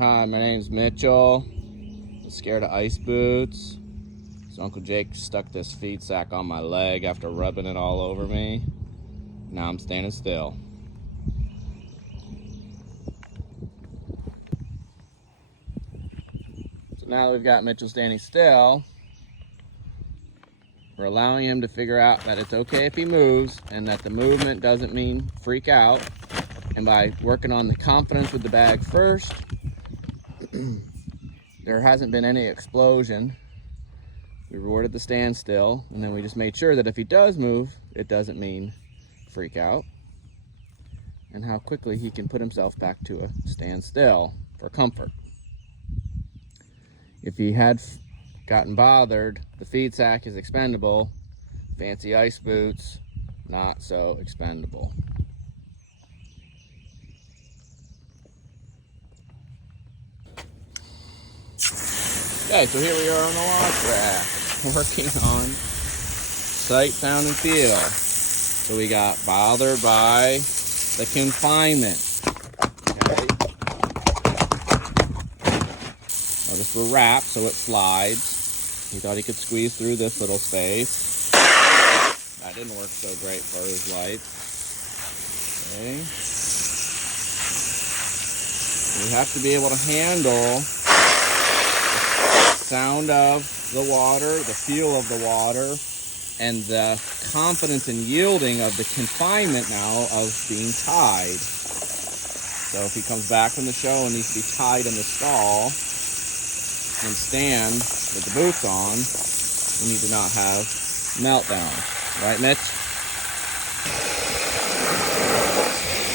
Hi, my name's Mitchell. I'm scared of ice boots. So Uncle Jake stuck this feed sack on my leg after rubbing it all over me. Now I'm standing still. So now that we've got Mitchell standing still, we're allowing him to figure out that it's okay if he moves and that the movement doesn't mean freak out. And by working on the confidence with the bag first, there hasn't been any explosion. We rewarded the standstill, and then we just made sure that if he does move, it doesn't mean freak out. And how quickly he can put himself back to a standstill for comfort. If he had gotten bothered, the feed sack is expendable. Fancy ice boots, not so expendable. Okay, so here we are on the launch rack, working on sight, sound, and feel. So we got bothered by the confinement. Okay. Notice we're wrapped so it slides. He thought he could squeeze through this little space. That didn't work so great for his life. Okay. We have to be able to handle sound of the water, the feel of the water, and the confidence and yielding of the confinement now of being tied. So if he comes back from the show and needs to be tied in the stall and stand with the boots on, we need to not have meltdown. Right, Mitch?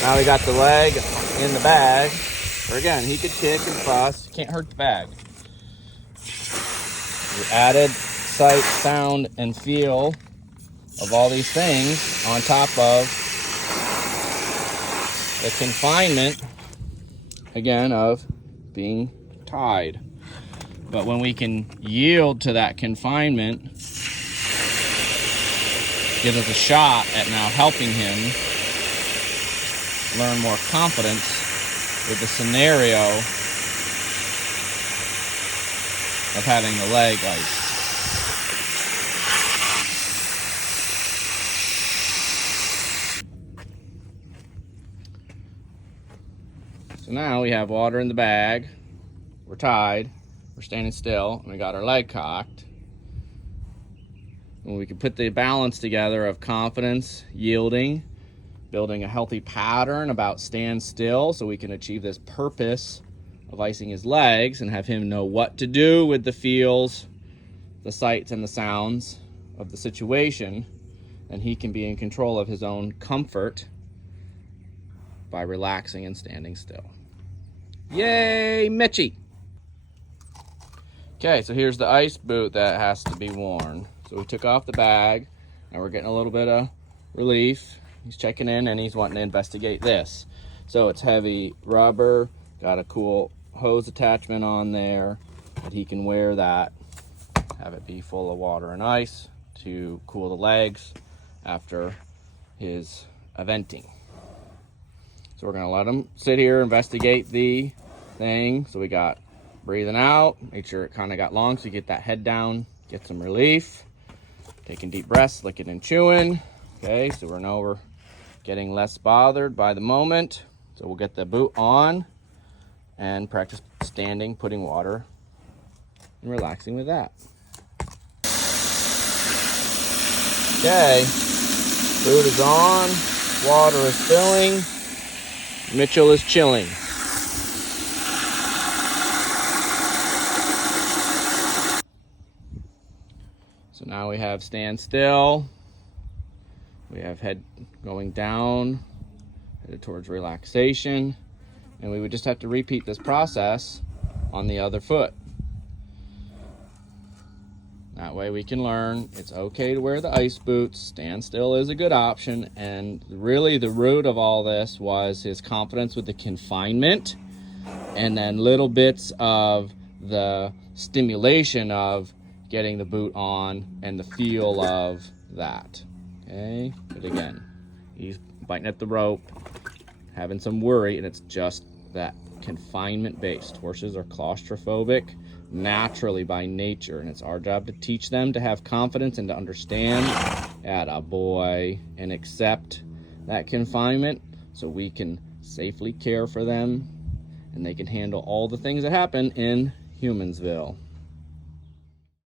Now we got the leg in the bag. Or again, he could kick and fuss. Can't hurt the bag. We added sight, sound, and feel of all these things on top of the confinement, again, of being tied. But when we can yield to that confinement, gives us a shot at now helping him learn more confidence with the scenario of having the leg iced. So now we have water in the bag, we're tied, we're standing still, and we got our leg cocked. And we can put the balance together of confidence, yielding, building a healthy pattern about stand still so we can achieve this purpose of icing his legs and have him know what to do with the feels, the sights, and the sounds of the situation, and he can be in control of his own comfort by relaxing and standing still. Yay, Mitchie! Okay, so here's the ice boot that has to be worn. So we took off the bag, and we're getting a little bit of relief. He's checking in, and he's wanting to investigate this. So it's heavy rubber, got a cool hose attachment on there that he can wear that, have it be full of water and ice to cool the legs after his eventing. So we're gonna let him sit here, investigate the thing. So we got breathing out, make sure it kind of got long so you get that head down, get some relief, taking deep breaths, licking and chewing. Okay, so we know we're getting less bothered by the moment. So we'll get the boot on and practice standing, putting water, and relaxing with that. Okay, boot is on, water is filling, Mitchell is chilling. So now we have stand still, we have head going down, headed towards relaxation. And we would just have to repeat this process on the other foot. That way we can learn it's okay to wear the ice boots. Stand still is a good option. And really the root of all this was his confidence with the confinement, and then little bits of the stimulation of getting the boot on and the feel of that. Okay, but again, he's biting at the rope, having some worry, and it's just that confinement based. Horses are claustrophobic naturally by nature, and it's our job to teach them to have confidence and to understand attaboy and accept that confinement so we can safely care for them and they can handle all the things that happen in Humansville.